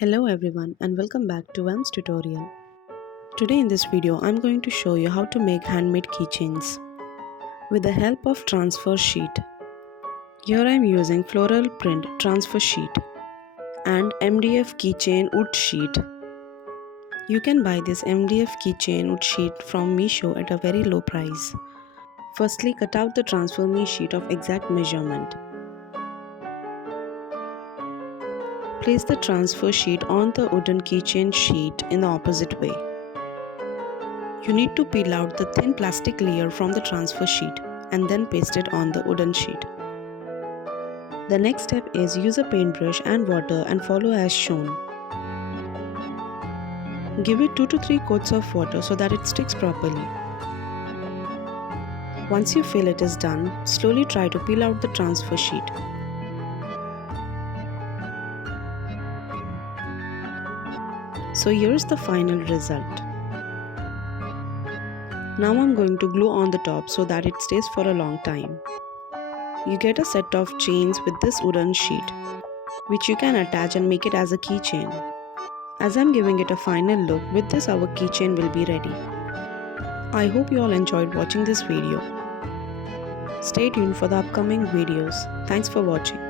Hello everyone and welcome back to WAM'S tutorial. Today in this video I'm going to show you how to make handmade keychains with the help of transfer sheet. Here I'm using floral print transfer sheet and MDF keychain wood sheet. You can buy this MDF keychain wood sheet from Meesho at a very low price. Firstly, cut out the transfer me sheet of exact measurement. Place the transfer sheet on the wooden keychain sheet in the opposite way. You need to peel out the thin plastic layer from the transfer sheet and then paste it on the wooden sheet. The next step is use a paintbrush and water and follow as shown. Give it 2 to 3 coats of water so that it sticks properly. Once you feel it is done, slowly try to peel out the transfer sheet. So here's the final result. Now I'm going to glue on the top so that it stays for a long time. You get a set of chains with this wooden sheet, which you can attach and make it as a keychain. As I'm giving it a final look, with this our keychain will be ready. I hope you all enjoyed watching this video. Stay tuned for the upcoming videos. Thanks for watching.